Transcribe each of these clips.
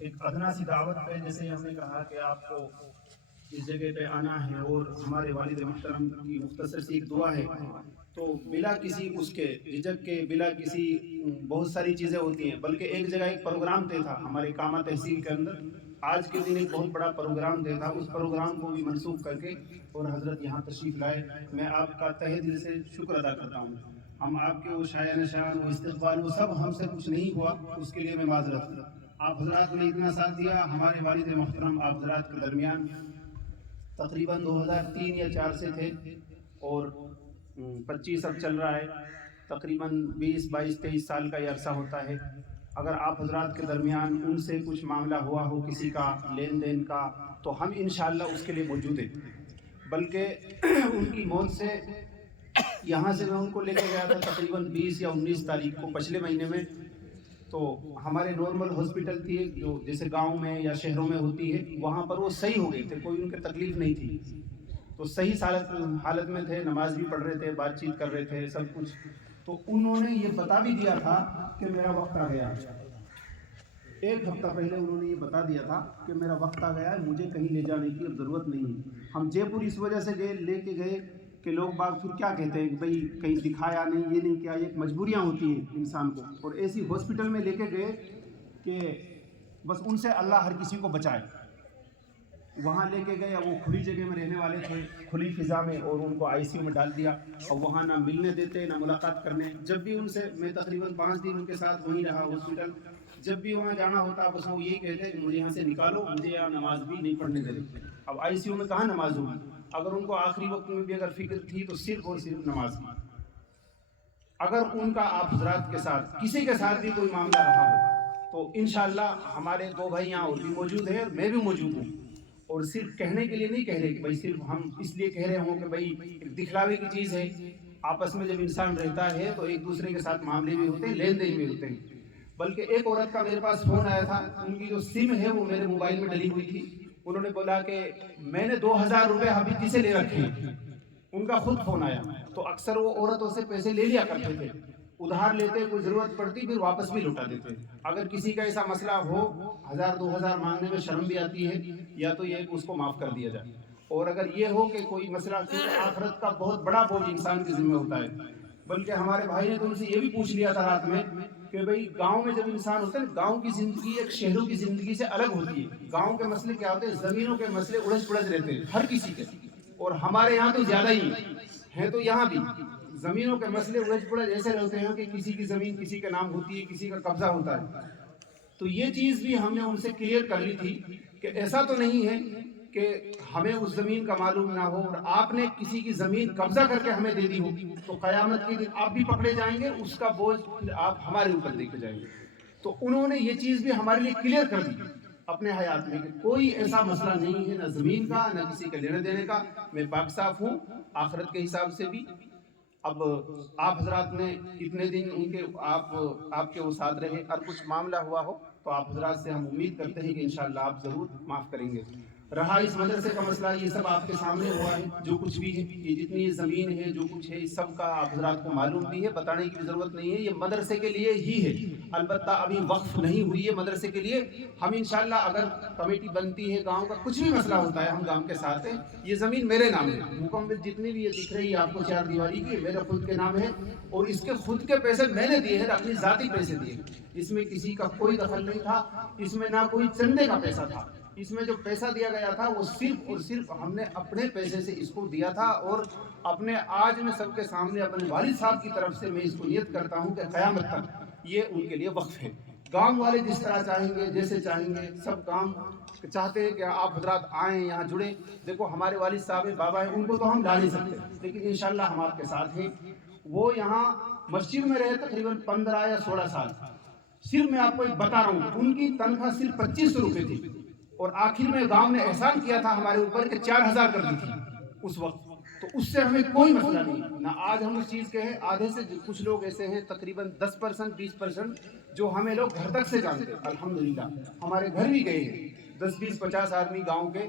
ایک ادنا سی دعوت پہ جیسے ہم نے کہا کہ آپ کو اس جگہ پہ آنا ہے اور ہمارے والد محترم کی مختصر سی ایک دعا ہے، تو بلا کسی اس کے جھجک کے، بلا کسی بہت ساری چیزیں ہوتی ہیں، بلکہ ایک جگہ ایک پروگرام طے تھا ہمارے کامہ تحصیل کے اندر، آج کے دن ایک بہت بڑا پروگرام طے تھا، اس پروگرام کو بھی منسوخ کر کے اور حضرت یہاں تشریف لائے۔ میں آپ کا تہہ دل سے شکر ادا کرتا ہوں۔ ہم آپ کے وہ شایع نشان، وہ استقبال، وہ سب ہم سے کچھ نہیں ہوا، اس کے لیے میں معذرت۔ آپ حضرات نے اتنا ساتھ دیا، ہمارے والد محترم آپ حضرات کے درمیان تقریباً 2003 یا 4 سے تھے اور 25 اب چل رہا ہے، تقریباً 20 22 23 سال کا یہ عرصہ ہوتا ہے۔ اگر آپ حضرات کے درمیان ان سے کچھ معاملہ ہوا ہو کسی کا لین دین کا، تو ہم انشاءاللہ اس کے لیے موجود ہیں۔ بلکہ ان کی موت سے یہاں سے میں ان کو لے کے گیا تھا تقریباً 20 یا 19 تاریخ کو پچھلے مہینے میں، تو ہمارے نارمل ہاسپٹل تھی جو جیسے گاؤں میں یا شہروں میں ہوتی ہے، وہاں پر وہ صحیح ہو گئے تھے، کوئی ان کے تکلیف نہیں تھی، تو صحیح حالت میں تھے، نماز بھی پڑھ رہے تھے، بات چیت کر رہے تھے، سب کچھ۔ تو انہوں نے یہ بتا بھی دیا تھا کہ میرا وقت آ گیا، ایک ہفتہ پہلے انہوں نے یہ بتا دیا تھا کہ میرا وقت آ گیا ہے، مجھے کہیں لے جانے کی اب ضرورت نہیں ہے۔ ہم جے پور اس وجہ سے لے کے گئے کہ لوگ باغ پھر کیا کہتے ہیں کہ بھئی کہیں دکھایا نہیں، یہ نہیں کیا، یہ مجبوریاں ہوتی ہیں انسان کو، اور ایسی ہاسپٹل میں لے کے گئے کہ بس ان سے اللہ ہر کسی کو بچائے۔ وہاں لے کے گئے، وہ کھلی جگہ میں رہنے والے تھے، کھلی فضا میں، اور ان کو آئی سی یو میں ڈال دیا، اور وہاں نہ ملنے دیتے نہ ملاقات کرنے۔ جب بھی ان سے میں تقریباً 5 دن ان کے ساتھ وہیں رہا ہاسپٹل، جب بھی وہاں جانا ہوتا بس وہ یہی کہتے کہ مجھے یہاں سے نکالو، مجھے یہاں نماز بھی نہیں پڑھنے دیتے۔ اب آئی سی یو میں کہاں نماز ہوگی؟ اگر ان کو آخری وقت میں بھی اگر فکر تھی تو صرف اور صرف نماز کی۔ اگر ان کا آپ حضرات کے ساتھ کسی کے ساتھ بھی کوئی معاملہ رہا ہو تو انشاءاللہ ہمارے 2 بھائی یہاں اور بھی موجود ہیں اور میں بھی موجود ہوں، اور صرف کہنے کے لیے نہیں کہہ رہے کہ بھائی صرف ہم اس لیے کہہ رہے ہوں کہ بھائی ایک دکھلاوے کی چیز ہے۔ آپس میں جب انسان رہتا ہے تو ایک دوسرے کے ساتھ معاملے بھی ہوتے ہیں، لین دین بھی ہوتے ہیں۔ بلکہ ایک عورت کا میرے پاس فون آیا تھا، ان کی جو سم ہے وہ میرے موبائل میں ڈلی ہوئی تھی، انہوں نے بولا کہ میں نے 2000 روپے حبیبی سے لے رکھے ہیں، ان کا خود فون آیا۔ تو اکثر وہ عورتوں سے پیسے لے لیا کرتے تھے، ادھار لیتے، کوئی ضرورت پڑتی پھر واپس بھی لوٹا دیتے۔ اگر کسی کا ایسا مسئلہ ہو 1000 2000 مانگنے میں شرم بھی آتی ہے، یا تو یہ کہ اس کو معاف کر دیا جائے، اور اگر یہ ہو کہ کوئی مسئلہ، کیونکہ آخرت کا بہت بڑا بوجھ انسان کے ذمہ ہوتا ہے۔ بلکہ ہمارے بھائی نے تو ان سے یہ بھی پوچھ لیا تھا رات میں کہ بھئی گاؤں میں جب انسان ہوتا ہے، گاؤں کی زندگی ایک شہروں کی زندگی سے الگ ہوتی ہے۔ گاؤں کے مسئلے کیا ہوتے ہیں؟ زمینوں کے مسئلے الجھ پلجھ رہتے ہیں ہر کسی کے، اور ہمارے یہاں تو زیادہ ہی ہیں، تو یہاں بھی زمینوں کے مسئلے الجھ پلجھ ایسے رہتے ہیں کہ کسی کی زمین کسی کے نام ہوتی ہے، کسی کا قبضہ ہوتا ہے۔ تو یہ چیز بھی ہم نے ان سے کلیئر کر لی تھی کہ ایسا تو نہیں ہے کہ ہمیں اس زمین کا معلوم نہ ہو اور آپ نے کسی کی زمین قبضہ کر کے ہمیں دے دی ہو، تو قیامت کے دن آپ بھی پکڑے جائیں گے، اس کا بوجھ پھر آپ ہمارے اوپر دے کے جائیں گے۔ تو انہوں نے یہ چیز بھی ہمارے لیے کلیئر کر دی اپنے حیات میں کہ کوئی ایسا مسئلہ نہیں ہے، نہ زمین کا نہ کسی کے لینے دینے کا، میں پاک صاف ہوں آخرت کے حساب سے بھی۔ اب آپ حضرات نے اتنے دن ان کے آپ کے وہ ساتھ رہے، اور کچھ معاملہ ہوا ہو تو آپ حضرات سے ہم امید کرتے ہیں کہ انشاءاللہ آپ ضرور معاف کریں گے۔ رہا اس مدرسے کا مسئلہ، یہ سب آپ کے سامنے ہوا ہے، جو کچھ بھی ہے، یہ جتنی زمین ہے، جو کچھ ہے، اس سب کا آپ حضرات کو معلوم بھی ہے، بتانے کی بھی ضرورت نہیں ہے، یہ مدرسے کے لیے ہی ہے، البتہ ابھی وقف نہیں ہوئی ہے مدرسے کے لیے۔ ہم انشاءاللہ اگر کمیٹی بنتی ہے، گاؤں کا کچھ بھی مسئلہ ہوتا ہے، ہم گاؤں کے ساتھ ہیں۔ یہ زمین میرے نام ہے مکمل، جتنی بھی یہ دکھ رہی ہے آپ کو 4 دیواری کی، میرے خود کے نام ہے، اور اس کے خود کے پیسے میں نے دیے ہیں، اپنی ذاتی پیسے دیے، اس میں کسی کا کوئی دخل نہیں تھا، اس میں نہ کوئی چندے کا پیسہ تھا۔ اس میں جو پیسہ دیا گیا تھا وہ صرف اور صرف ہم نے اپنے پیسے سے اس کو دیا تھا، اور اپنے آج میں سب کے سامنے اپنے والد صاحب کی طرف سے میں اس کو نیت کرتا ہوں کہ قیامت تک یہ ان کے لیے وقف ہے۔ گاؤں والے جس طرح چاہیں گے، جیسے چاہیں گے، سب کام چاہتے ہیں کہ آپ حضرات آئیں، یہاں جڑیں۔ دیکھو ہمارے والد صاحب بابا ہیں، ان کو تو ہم لا نہیں سکتے، لیکن انشاءاللہ ہم آپ کے ساتھ ہیں۔ وہ یہاں مسجد میں رہے تقریباً 15 یا 16 سال۔ صرف میں آپ کو ایک بتا رہا ہوں، ان کی تنخواہ صرف 2500 روپے تھی، اور آخر میں گاؤں نے احسان کیا تھا ہمارے اوپر کہ 4000 کر دی تھی اس وقت، تو اس سے ہمیں کوئی مسئلہ نہیں نہ آج ہم اس چیز کے ہیں۔ آدھے سے کچھ لوگ ایسے ہیں تقریباً 10% 20% جو ہمیں لوگ گھر تک سے جانتے ہیں، الحمدللہ ہمارے گھر بھی گئے ہیں 10 20 50 آدمی گاؤں کے،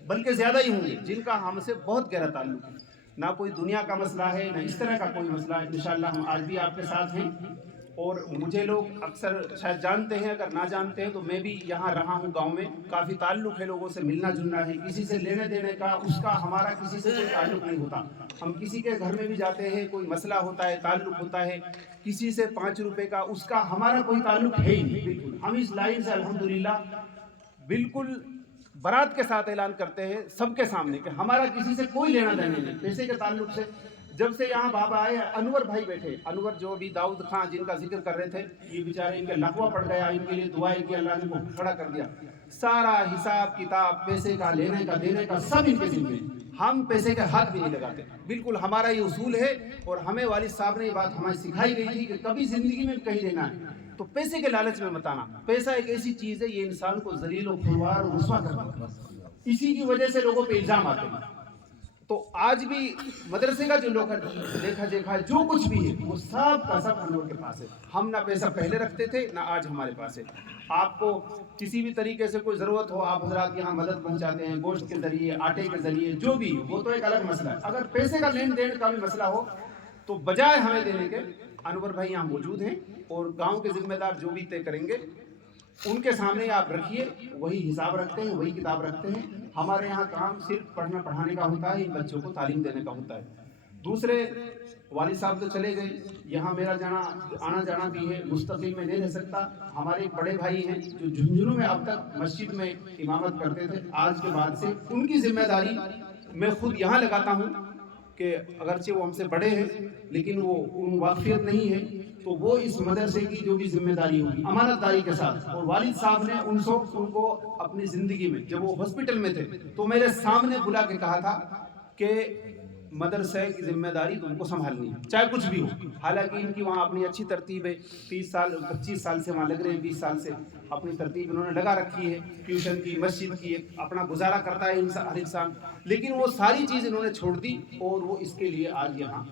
بلکہ زیادہ ہی ہوں گے، جن کا ہم سے بہت گہرا تعلق ہے۔ نہ کوئی دنیا کا مسئلہ ہے، نہ اس طرح کا کوئی مسئلہ ہے، انشاءاللہ ہم آج بھی آپ کے ساتھ ہیں۔ اور مجھے لوگ اکثر شاید جانتے ہیں، اگر نہ جانتے ہیں تو میں بھی یہاں رہا ہوں گاؤں میں، کافی تعلق ہے، لوگوں سے ملنا جلنا ہے، کسی سے لینے دینے کا اس کا ہمارا کسی سے کوئی تعلق نہیں ہوتا. ہم کسی کے گھر میں بھی جاتے ہیں، کوئی مسئلہ ہوتا ہے، تعلق ہوتا ہے، کسی سے 5 روپے کا اس کا ہمارا کوئی تعلق ہے ہی نہیں. بالکل ہم اس لائن سے الحمدللہ بالکل برات کے ساتھ اعلان کرتے ہیں سب کے سامنے کہ ہمارا کسی سے کوئی لینا دینا نہیں پیسے کے تعلق سے. جب سے یہاں بابا آئے، انور بھائی بیٹھے، انور جو بھی داؤد خان جن کا ذکر کر رہے تھے، یہ بیچارے ان کے لقوہ پڑ گیا، ان کے لیے دعائیں کی، اللہ نے کو کھڑا کر دیا. سارا حساب کتاب پیسے کا لینے کا دینے کا سب ان کے ذمہ. ہم پیسے کا ہاتھ بھی نہیں لگاتے، بالکل ہمارا یہ اصول ہے. اور ہمیں والد صاحب نے یہ بات ہمیں سکھائی گئی تھی کہ کبھی زندگی میں کہیں لینا ہے تو پیسے کے لالچ میں مت آنا. پیسہ ایک ایسی چیز ہے، یہ انسان کو ذلیل و خوار و رسوا کرتا ہے. اسی کی وجہ سے لوگوں پہ الزام آتے ہیں. تو آج بھی مدرسے کا جو لوگ دیکھا جو کچھ بھی ہے وہ سب کا سب انور کے پاس ہے. ہم نہ پیسہ پہلے رکھتے تھے نہ آج ہمارے پاس ہے. آپ کو کسی بھی طریقے سے کوئی ضرورت ہو، آپ حضرات یہاں مدد پہنچاتے ہیں، گوشت کے ذریعے، آٹے کے ذریعے، جو بھی وہ تو ایک الگ مسئلہ ہے. اگر پیسے کا لین دین کا بھی مسئلہ ہو تو بجائے ہمیں دینے کے، انور بھائی یہاں موجود ہیں اور گاؤں کے ذمہ دار جو بھی طے کریں گے ان کے سامنے آپ رکھیے. وہی حساب رکھتے ہیں، وہی کتاب رکھتے ہیں. ہمارے یہاں کام صرف پڑھنا پڑھانے کا ہوتا ہے، ان بچوں کو تعلیم دینے کا ہوتا ہے. دوسرے والد صاحب تو چلے گئے، یہاں میرا آنا جانا بھی ہے، مستقل میں نہیں رہ سکتا. ہمارے بڑے بھائی ہیں جو جھنجھنوں میں اب تک مسجد میں امامت کرتے تھے، آج کے بعد سے ان کی ذمہ داری میں خود یہاں لگاتا ہوں کہ اگرچہ وہ ہم سے بڑے ہیں لیکن وہ ان واقفیت نہیں ہے، تو وہ اس مدرسے کی جو بھی ذمہ داری ہوگی امانت داری کے ساتھ. اور والد صاحب نے ان کو اپنی زندگی میں جب وہ ہاسپٹل میں تھے تو میرے سامنے بلا کے کہا تھا کہ مدرسے کی ذمہ داری تم کو سنبھالنی ہے چاہے کچھ بھی ہو. حالانکہ ان کی وہاں اپنی اچھی ترتیب ہے، 25 سال سے وہاں لگ رہے ہیں، 20 سال سے اپنی ترتیب انہوں نے لگا رکھی ہے، ٹیوشن کی، مسجد کی، اپنا گزارا کرتا ہے ہر انسان. لیکن وہ ساری چیز انہوں نے چھوڑ دی اور وہ اس کے لیے آج یہاں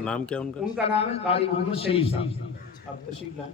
نام کیا ان کا نام ہے قاری محمد شریف صاحب. اب تشریف لائیں.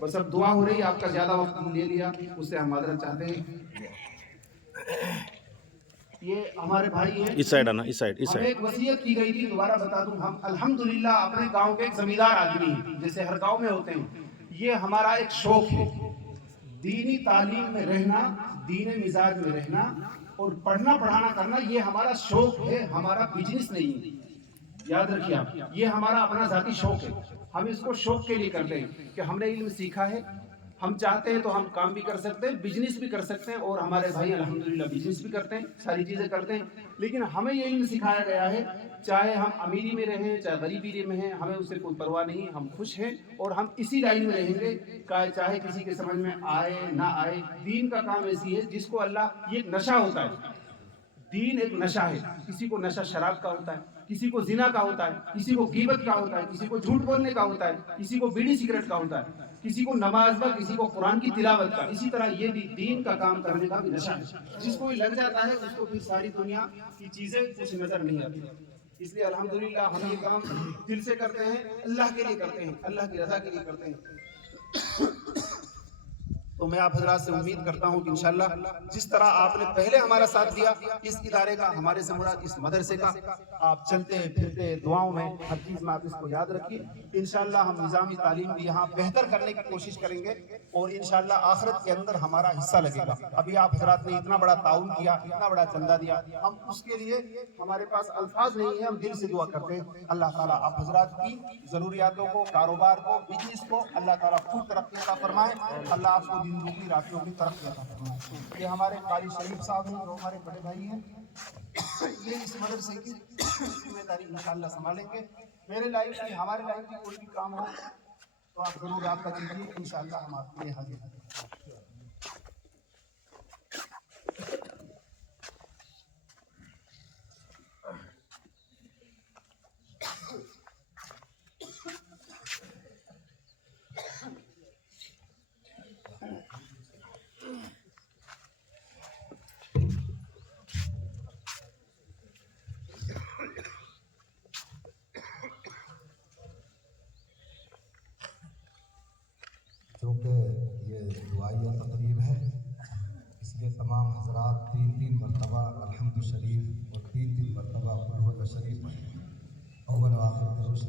بس اب دعا ہو رہی ہے، آپ کا زیادہ وقت لے لیا اس سے ہم معذرت چاہتے ہیں. یہ ہمارے بھائی ہیں، اس سائڈ آنا، اس سائڈ ہمیں ایک وصیت کی گئی تھی، دوبارہ بتا دوں. ہم الحمدللہ اپنے گاؤں کے ایک زمیندار آدمی ہیں جیسے ہر گاؤں میں ہوتے ہیں. یہ ہمارا ایک شوق ہے، دینی تعلیم میں رہنا، دین مزاج میں رہنا اور پڑھنا پڑھانا کرنا. یہ ہمارا شوق ہے، ہمارا بزنس نہیں ہے. یاد رکھیے آپ، یہ ہمارا اپنا ذاتی شوق ہے. ہم اس کو شوق کے لیے کرتے ہیں کہ ہم نے علم سیکھا ہے، ہم چاہتے ہیں تو ہم کام بھی کر سکتے ہیں، بزنس بھی کر سکتے ہیں. اور ہمارے بھائی الحمدللہ بزنس بھی کرتے ہیں، ساری چیزیں کرتے ہیں. لیکن ہمیں یہ علم سکھایا گیا ہے، چاہے ہم امیری میں رہیں چاہے غریبی میں ہیں، ہمیں اس سے کوئی پرواہ نہیں. ہم خوش ہیں اور ہم اسی لائن میں رہیں گے، چاہے کسی کے سمجھ میں آئے نہ آئے. دین کا کام ایسی ہے جس کو اللہ، یہ ایک نشہ ہوتا ہے. دین ایک نشہ ہے. کسی کو نشہ شراب کا ہوتا ہے، کسی کو زنا کا ہوتا ہے، کسی کو غیبت کا ہوتا ہے، کسی کو جھوٹ بولنے کا ہوتا ہے، کسی کو بیڑی سگریٹ کا ہوتا ہے، کسی کو نماز کا، کسی کو قرآن کی تلاوت کا. اسی طرح یہ بھی دین کا کام کرنے کا بھی نشہ ہے. جس کو لگ جاتا ہے اس کو پھر ساری دنیا کی چیزیں کچھ نظر نہیں آتی. اس لیے الحمدللہ ہم یہ کام دل سے کرتے ہیں، اللہ کے لیے کرتے ہیں، اللہ کی رضا کے لیے کرتے ہیں. تو میں آپ حضرات سے امید کرتا ہوں کہ انشاءاللہ جس طرح آپ نے پہلے ہمارا ساتھ دیا اس ادارے کا، ہمارے سے مراد اس مدرسے کا، آپ چلتے پھرتے دعاؤں میں ہر چیز میں آپ اس کو یاد رکھیے. انشاءاللہ ہم نظامی تعلیم بھی یہاں بہتر کرنے کی کوشش کریں گے اور انشاءاللہ آخرت کے اندر ہمارا حصہ لگے گا. ابھی آپ حضرات نے اتنا بڑا تعاون کیا، اتنا بڑا چندہ دیا، ہم اس کے لیے ہمارے پاس الفاظ نہیں ہیں. ہم دل سے دعا کرتے ہیں اللہ تعالیٰ آپ حضرات کی ضروریاتوں کو، کاروبار کو، بزنس کو اللہ تعالیٰ خود ترقی عطا فرمائے. اللہ آپ کو دین روپی راتوں کی ترقی عطا فرمائے. یہ ہمارے قاری شریف صاحب ہیں جو ہمارے بڑے بھائی ہیں، یہ اس مدرسے کی ذمہ داری انشاءاللہ سنبھالیں گے. میرے لائف کی، ہمارے لائف کی کوئی بھی کام ہو تو آپ ضرور رابطہ کیجیے، انشاءاللہ ہم آپ کے لیے حاضر ہیں. چونکہ یہ دعائیہ تقریب ہے اس لیے تمام حضرات 3 مرتبہ الحمد شریف اور 3 مرتبہ قل هو شریف پڑھیں. أول وآخر رسل